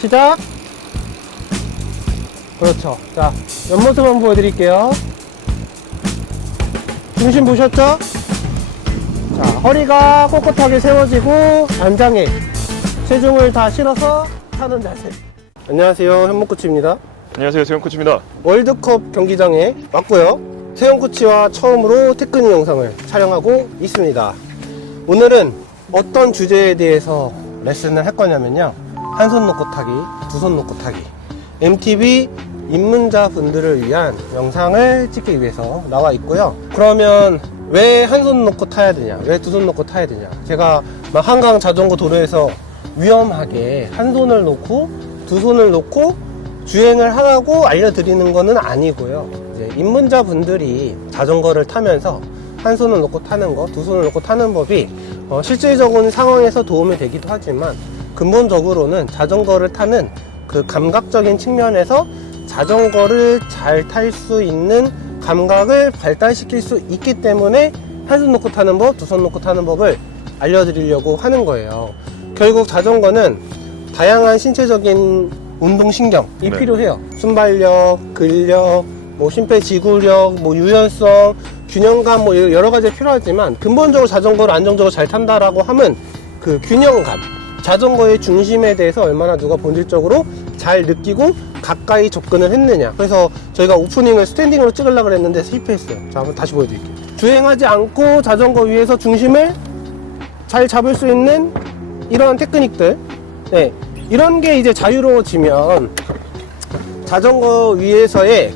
시작. 그렇죠. 자, 옆모습 한번 보여드릴게요. 중심 보셨죠? 자, 허리가 꼿꼿하게 세워지고 안장에 체중을 다 실어서 타는 자세. 안녕하세요, 현목코치입니다. 안녕하세요, 세영코치입니다. 월드컵 경기장에 왔고요. 세영코치와 처음으로 테크닉 영상을 촬영하고 있습니다. 오늘은 어떤 주제에 대해서 레슨을 할 거냐면요, 한 손 놓고 타기, 두 손 놓고 타기, MTB 입문자 분들을 위한 영상을 찍기 위해서 나와 있고요. 그러면 왜 한 손 놓고 타야 되냐, 왜 두 손 놓고 타야 되냐, 제가 막 한강 자전거 도로에서 위험하게 한 손을 놓고 두 손을 놓고 주행을 하라고 알려드리는 거는 아니고요. 이제 입문자 분들이 자전거를 타면서 한 손을 놓고 타는 거, 두 손을 놓고 타는 법이 실질적인 상황에서 도움이 되기도 하지만 근본적으로는 자전거를 타는 그 감각적인 측면에서 자전거를 잘 탈 수 있는 감각을 발달시킬 수 있기 때문에 한 손 놓고 타는 법, 두 손 놓고 타는 법을 알려드리려고 하는 거예요. 결국 자전거는 다양한 신체적인 운동신경이 필요해요. 순발력, 근력, 뭐 심폐지구력, 뭐 유연성, 균형감, 뭐 여러 가지 필요하지만 근본적으로 자전거를 안정적으로 잘 탄다라고 하면 그 균형감, 자전거의 중심에 대해서 얼마나 누가 본질적으로 잘 느끼고 가까이 접근을 했느냐. 그래서 저희가 오프닝을 스탠딩으로 찍으려고 했는데 실패했어요. 자, 한번 다시 보여드릴게요. 주행하지 않고 자전거 위에서 중심을 잘 잡을 수 있는 이러한 테크닉들, 네, 이런 게 이제 자유로워지면 자전거 위에서의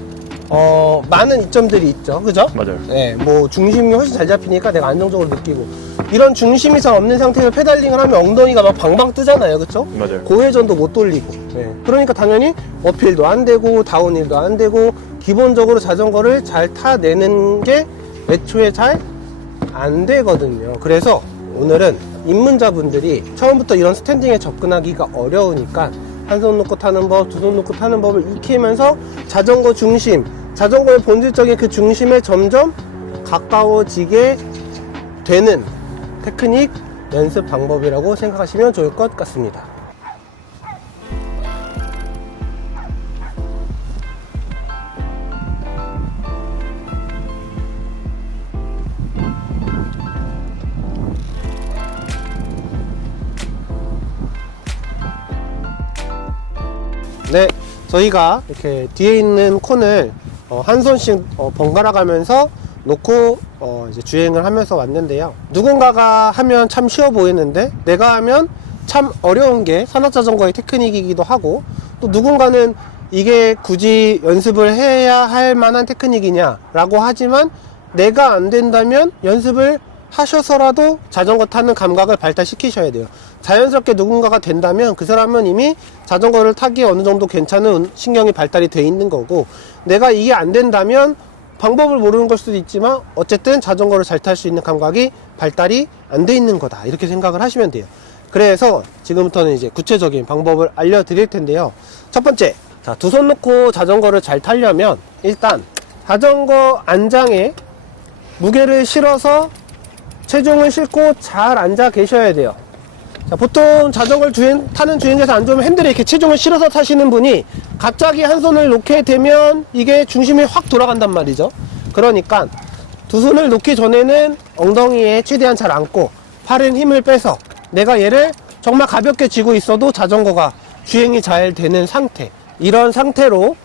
많은 이점들이 있죠, 그죠? 맞아요. 네, 뭐 중심이 훨씬 잘 잡히니까 내가 안정적으로 느끼고, 이런 중심이 잘 없는 상태에서 페달링을 하면 엉덩이가 막 방방 뜨잖아요, 그쵸? 맞아요. 고회전도 못 돌리고, 네. 그러니까 당연히 어필도 안 되고 다운힐도 안 되고 기본적으로 자전거를 잘 타내는 게 애초에 잘 안 되거든요. 그래서 오늘은 입문자분들이 처음부터 이런 스탠딩에 접근하기가 어려우니까 한 손 놓고 타는 법, 두 손 놓고 타는 법을 익히면서 자전거 중심, 자전거의 본질적인 그 중심에 점점 가까워지게 되는 테크닉 연습 방법이라고 생각하시면 좋을 것 같습니다. 네, 저희가 이렇게 뒤에 있는 콘을 한 손씩 번갈아 가면서 놓고 이제 주행을 하면서 왔는데요. 누군가가 하면 참 쉬워 보이는데 내가 하면 참 어려운 게 산악자전거의 테크닉이기도 하고, 또 누군가는 이게 굳이 연습을 해야 할 만한 테크닉이냐 라고 하지만 내가 안 된다면 연습을 하셔서라도 자전거 타는 감각을 발달시키셔야 돼요. 자연스럽게 누군가가 된다면 그 사람은 이미 자전거를 타기에 어느 정도 괜찮은 신경이 발달이 돼 있는 거고, 내가 이게 안 된다면 방법을 모르는 걸 수도 있지만 어쨌든 자전거를 잘 탈 수 있는 감각이 발달이 안 돼 있는 거다, 이렇게 생각을 하시면 돼요. 그래서 지금부터는 이제 구체적인 방법을 알려드릴 텐데요. 첫 번째, 자, 두 손 놓고 자전거를 잘 타려면 일단 자전거 안장에 무게를 실어서 체중을 싣고 잘 앉아 계셔야 돼요. 자, 보통 자전거를 타는 주행자에서 안 좋으면 핸들에 이렇게 체중을 실어서 타시는 분이 갑자기 한 손을 놓게 되면 이게 중심이 확 돌아간단 말이죠. 그러니까 두 손을 놓기 전에는 엉덩이에 최대한 잘 앉고 팔은 힘을 빼서 내가 얘를 정말 가볍게 쥐고 있어도 자전거가 주행이 잘 되는 상태, 이런 상태로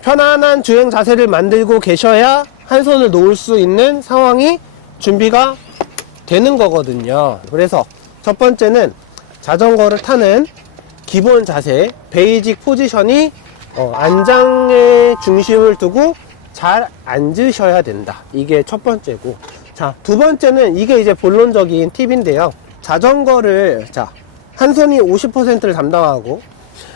편안한 주행 자세를 만들고 계셔야 한 손을 놓을 수 있는 상황이 준비가 되는 거거든요. 그래서 첫 번째는 자전거를 타는 기본 자세, 베이직 포지션이 안장에 중심을 두고 잘 앉으셔야 된다. 이게 첫 번째고, 자, 두 번째는 이게 이제 본론적인 팁인데요. 자전거를, 자, 한 손이 50%를 담당하고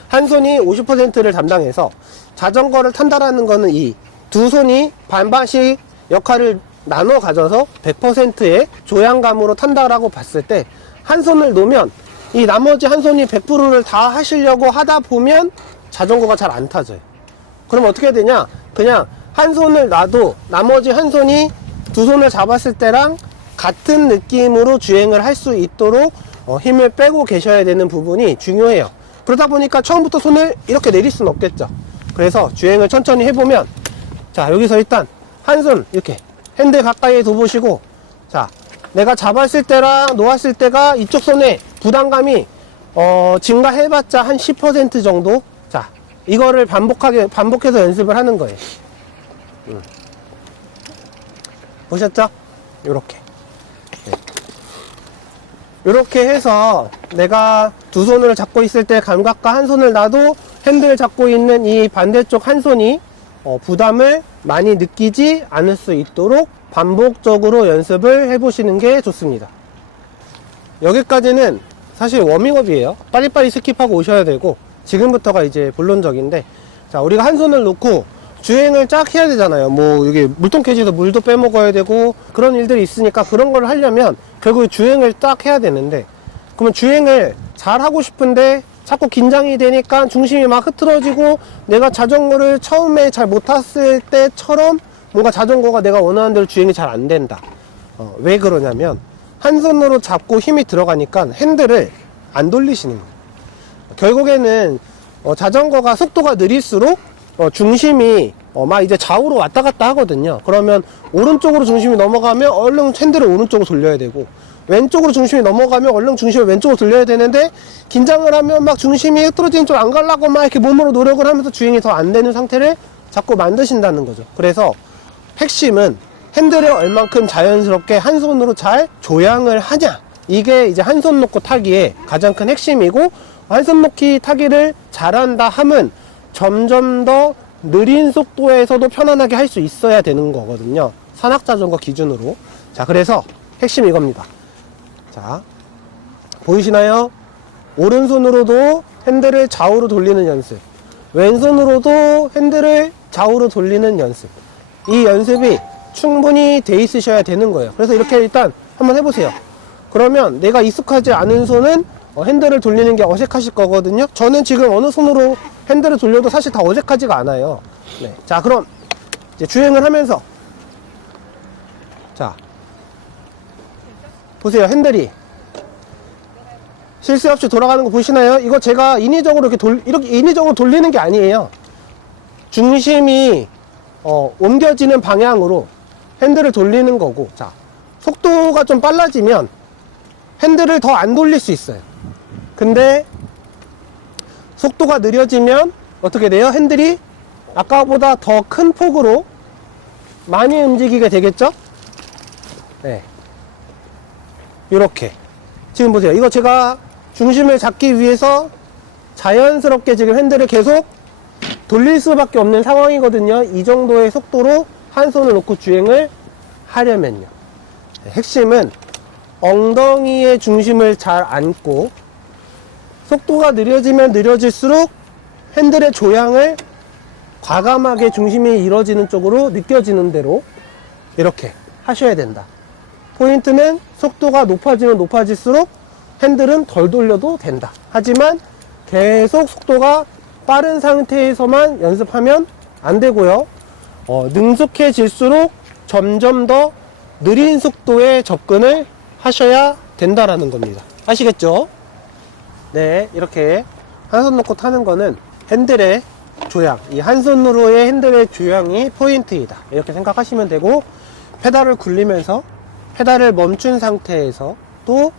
한 손이 50%를 담당해서 자전거를 탄다라는 거는 이 두 손이 반반씩 역할을 나눠 가져서 100%의 조향감으로 탄다라고 봤을 때, 한 손을 놓으면 이 나머지 한 손이 100%를 다 하시려고 하다 보면 자전거가 잘 안 타져요. 그럼 어떻게 되냐, 그냥 한 손을 놔도 나머지 한 손이 두 손을 잡았을 때랑 같은 느낌으로 주행을 할 수 있도록 힘을 빼고 계셔야 되는 부분이 중요해요. 그러다 보니까 처음부터 손을 이렇게 내릴 수는 없겠죠. 그래서 주행을 천천히 해보면, 자, 여기서 일단 한 손 이렇게 핸들 가까이에 둬보시고, 자, 내가 잡았을 때랑 놓았을 때가 이쪽 손에 부담감이 증가해봤자 한 10% 정도. 자, 이거를 반복해서 연습을 하는 거예요. 보셨죠? 요렇게. 네. 요렇게 해서 내가 두 손을 잡고 있을 때 감각과 한 손을 놔도 핸들 잡고 있는 이 반대쪽 한 손이 부담을 많이 느끼지 않을 수 있도록 반복적으로 연습을 해보시는 게 좋습니다. 여기까지는 사실 워밍업이에요. 빨리빨리 스킵하고 오셔야 되고, 지금부터가 이제 본론적인데, 자, 우리가 한 손을 놓고 주행을 쫙 해야 되잖아요. 뭐 여기 물통깨지에서 물도 빼먹어야 되고 그런 일들이 있으니까, 그런 걸 하려면 결국 주행을 딱 해야 되는데, 그러면 주행을 잘 하고 싶은데 자꾸 긴장이 되니까 중심이 막 흐트러지고, 내가 자전거를 처음에 잘 못 탔을 때처럼 뭔가 자전거가 내가 원하는 대로 주행이 잘 안 된다. 왜 그러냐면 한 손으로 잡고 힘이 들어가니까 핸들을 안 돌리시는 거예요. 결국에는 자전거가 속도가 느릴수록 중심이 막 이제 좌우로 왔다 갔다 하거든요. 그러면 오른쪽으로 중심이 넘어가면 얼른 핸들을 오른쪽으로 돌려야 되고, 왼쪽으로 중심이 넘어가면 얼른 중심을 왼쪽으로 돌려야 되는데, 긴장을 하면 막 중심이 흐트러지는 쪽 안 가려고 막 이렇게 몸으로 노력을 하면서 주행이 더 안 되는 상태를 자꾸 만드신다는 거죠. 그래서 핵심은 핸들을 얼만큼 자연스럽게 한 손으로 잘 조향을 하냐, 이게 이제 한 손 놓고 타기의 가장 큰 핵심이고, 한 손 놓기 타기를 잘한다 함은 점점 더 느린 속도에서도 편안하게 할 수 있어야 되는 거거든요. 산악자전거 기준으로. 자, 그래서 핵심 이겁니다. 자, 보이시나요? 오른손으로도 핸들을 좌우로 돌리는 연습, 왼손으로도 핸들을 좌우로 돌리는 연습. 이 연습이 충분히 돼 있으셔야 되는 거예요. 그래서 이렇게 일단 한번 해보세요. 그러면 내가 익숙하지 않은 손은 핸들을 돌리는 게 어색하실 거거든요. 저는 지금 어느 손으로 핸들을 돌려도 사실 다 어색하지가 않아요. 네. 자, 그럼 이제 주행을 하면서, 자, 보세요. 핸들이 실수 없이 돌아가는 거 보시나요? 이거 제가 인위적으로 이렇게 인위적으로 돌리는 게 아니에요. 중심이 옮겨지는 방향으로 핸들을 돌리는 거고, 자, 속도가 좀 빨라지면 핸들을 더 안 돌릴 수 있어요. 근데 속도가 느려지면 어떻게 돼요? 핸들이 아까보다 더 큰 폭으로 많이 움직이게 되겠죠? 네. 이렇게. 지금 보세요. 이거 제가 중심을 잡기 위해서 자연스럽게 지금 핸들을 계속 돌릴 수밖에 없는 상황이거든요. 이 정도의 속도로 한 손을 놓고 주행을 하려면요. 핵심은 엉덩이의 중심을 잘 안고, 속도가 느려지면 느려질수록 핸들의 조향을 과감하게 중심이 이뤄지는 쪽으로 느껴지는 대로 이렇게 하셔야 된다. 포인트는 속도가 높아지면 높아질수록 핸들은 덜 돌려도 된다. 하지만 계속 속도가 빠른 상태에서만 연습하면 안 되고요. 능숙해질수록 점점 더 느린 속도에 접근을 하셔야 된다라는 겁니다. 아시겠죠? 네, 이렇게 한 손 놓고 타는 거는 핸들의 조향, 이 한 손으로의 핸들의 조향이 포인트이다, 이렇게 생각하시면 되고, 페달을 굴리면서 페달을 멈춘 상태에서 또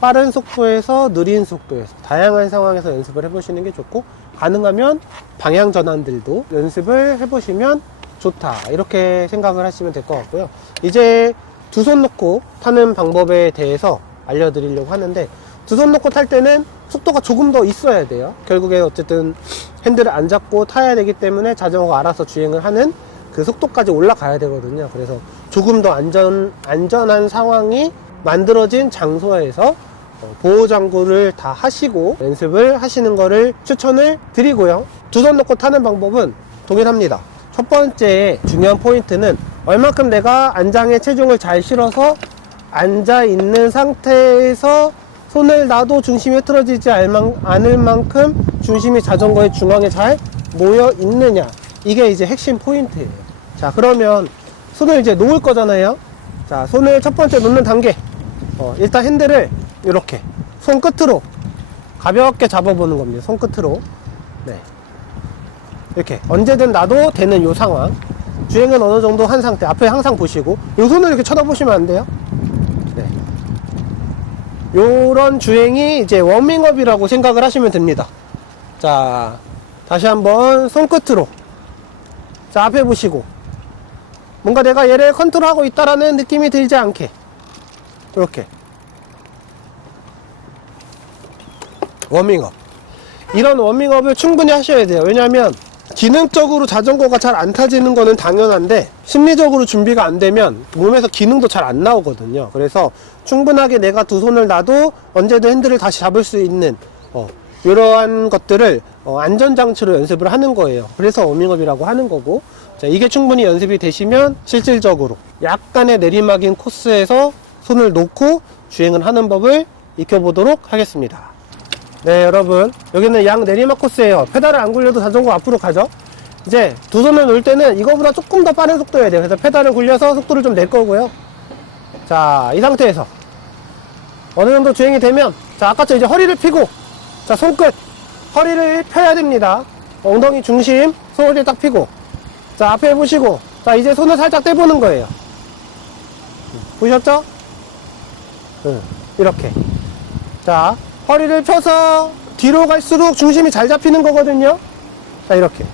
빠른 속도에서 느린 속도에서 다양한 상황에서 연습을 해보시는 게 좋고, 가능하면 방향 전환들도 연습을 해보시면 좋다, 이렇게 생각을 하시면 될 것 같고요. 이제 두 손 놓고 타는 방법에 대해서 알려드리려고 하는데, 두 손 놓고 탈 때는 속도가 조금 더 있어야 돼요. 결국에 어쨌든 핸들을 안 잡고 타야 되기 때문에 자전거가 알아서 주행을 하는 그 속도까지 올라가야 되거든요. 그래서 조금 더 안전한 상황이 만들어진 장소에서 보호장구를 다 하시고 연습을 하시는 거를 추천을 드리고요. 두 손 놓고 타는 방법은 동일합니다. 첫 번째 중요한 포인트는 얼만큼 내가 안장에 체중을 잘 실어서 앉아 있는 상태에서 손을 놔도 중심이 흐트러지지 않을 만큼 중심이 자전거의 중앙에 잘 모여 있느냐, 이게 이제 핵심 포인트예요. 자, 그러면 손을 이제 놓을 거잖아요. 자, 손을 첫 번째 놓는 단계, 일단 핸들을 이렇게 손끝으로 가볍게 잡아보는 겁니다. 손끝으로. 네. 이렇게 언제든 놔도 되는 요 상황. 주행은 어느 정도 한 상태. 앞에 항상 보시고 요 손을 이렇게 쳐다보시면 안 돼요. 네. 요런 주행이 이제 워밍업이라고 생각을 하시면 됩니다. 자, 다시 한번 손끝으로. 자, 앞에 보시고 뭔가 내가 얘를 컨트롤하고 있다라는 느낌이 들지 않게 이렇게 워밍업. 이런 워밍업을 충분히 하셔야 돼요. 왜냐하면 기능적으로 자전거가 잘 안 타지는 거는 당연한데 심리적으로 준비가 안 되면 몸에서 기능도 잘 안 나오거든요. 그래서 충분하게 내가 두 손을 놔도 언제든 핸들을 다시 잡을 수 있는 이러한 것들을 안전장치로 연습을 하는 거예요. 그래서 워밍업이라고 하는 거고, 자, 이게 충분히 연습이 되시면 실질적으로 약간의 내리막인 코스에서 손을 놓고 주행을 하는 법을 익혀보도록 하겠습니다. 네, 여러분, 여기는 양 내리막 코스예요. 페달을 안 굴려도 자전거 앞으로 가죠. 이제 두 손을 놓을 때는 이거보다 조금 더 빠른 속도여야 돼요. 그래서 페달을 굴려서 속도를 좀 낼 거고요. 자, 이 상태에서 어느 정도 주행이 되면, 자, 아까처럼 이제 허리를 펴고, 자, 손끝 허리를 펴야 됩니다. 엉덩이 중심 손을 딱 펴고, 자, 앞에 보시고, 자, 이제 손을 살짝 떼보는 거예요. 보셨죠? 이렇게. 자, 허리를 펴서 뒤로 갈수록 중심이 잘 잡히는 거거든요. 자, 이렇게.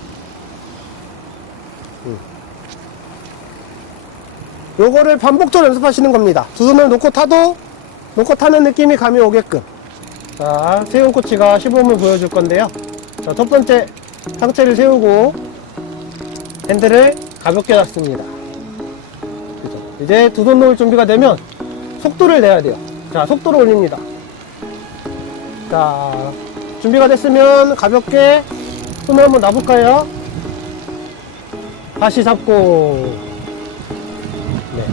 요거를 반복적으로 연습하시는 겁니다. 두 손을 놓고 타도 놓고 타는 느낌이 감이 오게끔. 자, 세운 코치가 시범을 보여줄 건데요. 자, 첫 번째 상체를 세우고 핸들을 가볍게 놨습니다. 그죠? 이제 두 손 놓을 준비가 되면 속도를 내야 돼요. 자, 속도를 올립니다. 자, 준비가 됐으면 가볍게 손을 한번 놔볼까요? 다시 잡고, 네.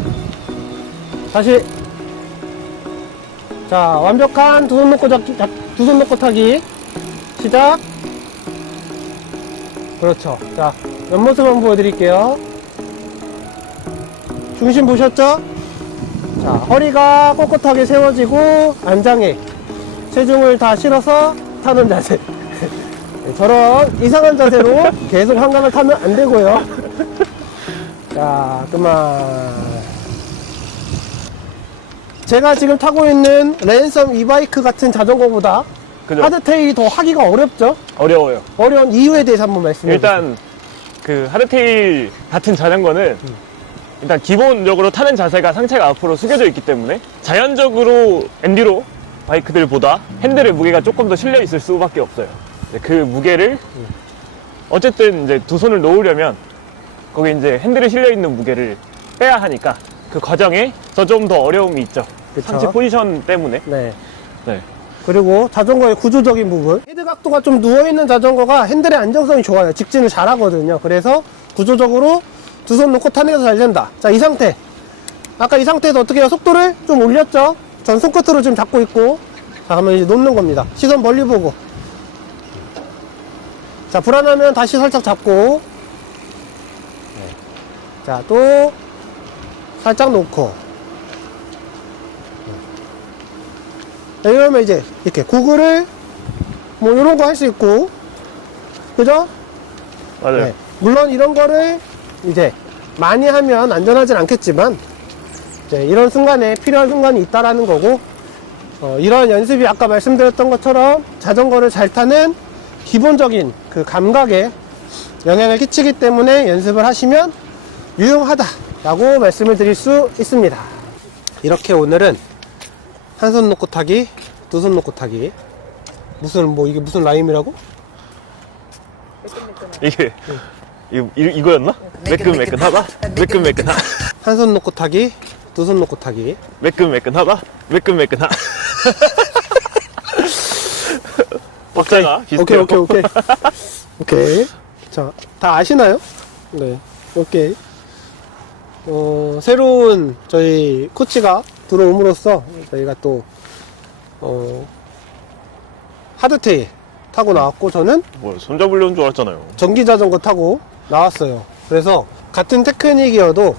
다시. 자, 완벽한 두 손 놓고 두 손 놓고 타기. 시작. 그렇죠. 자, 옆모습 한번 보여드릴게요. 중심 보셨죠? 자, 허리가 꼿꼿하게 세워지고 안장에 체중을 다 실어서 타는 자세. 저런 이상한 자세로 계속 한강을 타면 안 되고요. 자, 그만. 제가 지금 타고 있는 랜섬 이바이크 같은 자전거보다 그죠? 하드테일이 더 하기가 어렵죠? 어려워요. 어려운 이유에 대해서 한번 말씀해 주세요. 일단 그 하드테일 같은 자전거는 일단 기본적으로 타는 자세가 상체가 앞으로 숙여져 있기 때문에 자연적으로 엔듀로 바이크들보다 핸들의 무게가 조금 더 실려 있을 수밖에 없어요. 그 무게를 어쨌든 이제 두 손을 놓으려면 거기 이제 핸들에 실려 있는 무게를 빼야 하니까 그 과정에 좀 더 어려움이 있죠. 그쵸? 상체 포지션 때문에. 네. 네. 그리고 자전거의 구조적인 부분, 헤드 각도가 좀 누워있는 자전거가 핸들의 안정성이 좋아요. 직진을 잘 하거든요. 그래서 구조적으로 두 손 놓고 타는 게 잘 된다. 자, 이 상태, 아까 이 상태에서 어떻게 해요? 속도를 좀 올렸죠? 전 손끝으로 지금 잡고 있고, 자, 그러면 이제 놓는 겁니다. 시선 멀리 보고, 자, 불안하면 다시 살짝 잡고, 자, 또 살짝 놓고, 자, 이러면 이제 이렇게 구글을 뭐 이런 거 할 수 있고, 그죠? 맞아요. 네. 물론 이런 거를 이제 많이 하면 안전하진 않겠지만, 이제 이런 순간에 필요한 순간이 있다라는 거고, 이런 연습이 아까 말씀드렸던 것처럼 자전거를 잘 타는 기본적인 그 감각에 영향을 끼치기 때문에 연습을 하시면 유용하다라고 말씀을 드릴 수 있습니다. 이렇게 오늘은 한 손 놓고 타기, 두 손 놓고 타기. 이게 무슨 라임이라고? 이거였나? 매끈매끈하다? 매끈매끈하. 한 손 놓고 타기, 두 손 놓고 타기. 매끈매끈하다? 매끈매끈하. 박자가 비슷해요. 오케이. 자, 다 아시나요? 네. 오케이. 새로운 저희 코치가 들어옴으로써 저희가 또, 하드테일 타고 나왔고, 저는 뭐 손잡으려는 줄 알았잖아요. 전기 자전거 타고 나왔어요. 그래서 같은 테크닉이어도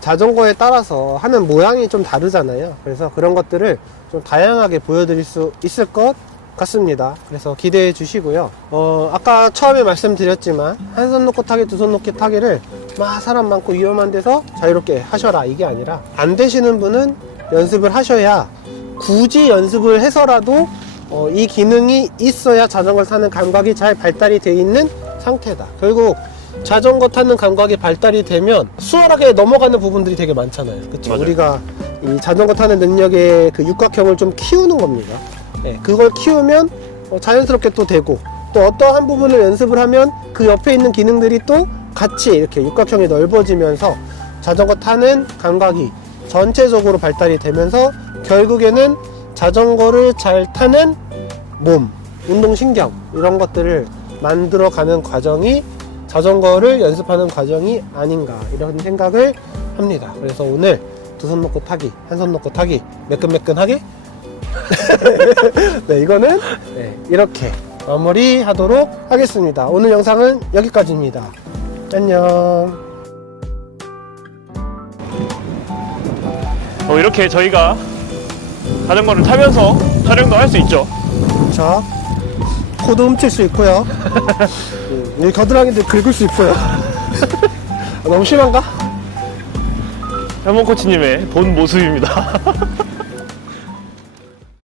자전거에 따라서 하는 모양이 좀 다르잖아요. 그래서 그런 것들을 좀 다양하게 보여드릴 수 있을 것 같습니다. 그래서 기대해 주시고요. 아까 처음에 말씀드렸지만 한 손 놓고 타기, 두 손 놓고 타기를 막 사람 많고 위험한 데서 자유롭게 하셔라 이게 아니라, 안 되시는 분은 연습을 하셔야, 굳이 연습을 해서라도 이 기능이 있어야 자전거를 타는 감각이 잘 발달이 되어 있는 상태다. 결국 자전거 타는 감각이 발달이 되면 수월하게 넘어가는 부분들이 되게 많잖아요. 그쵸? 맞아요. 우리가 이 자전거 타는 능력의 그 육각형을 좀 키우는 겁니다. 네, 그걸 키우면 자연스럽게 또 되고, 또 어떠한 부분을 연습을 하면 그 옆에 있는 기능들이 또 같이 이렇게 육각형이 넓어지면서 자전거 타는 감각이 전체적으로 발달이 되면서 결국에는 자전거를 잘 타는 몸, 운동신경, 이런 것들을 만들어가는 과정이 자전거를 연습하는 과정이 아닌가, 이런 생각을 합니다. 그래서 오늘 두 손 놓고 타기, 한 손 놓고 타기, 매끈매끈하게 네, 이거는 이렇게 마무리하도록 하겠습니다. 오늘 영상은 여기까지입니다. 안녕. 이렇게 저희가 자전거를 타면서 촬영도 할 수 있죠. 자, 코도 훔칠 수 있고요. 여기 겨드랑이도 긁을 수 있고요. 너무 심한가? 현몽 코치님의 본 모습입니다.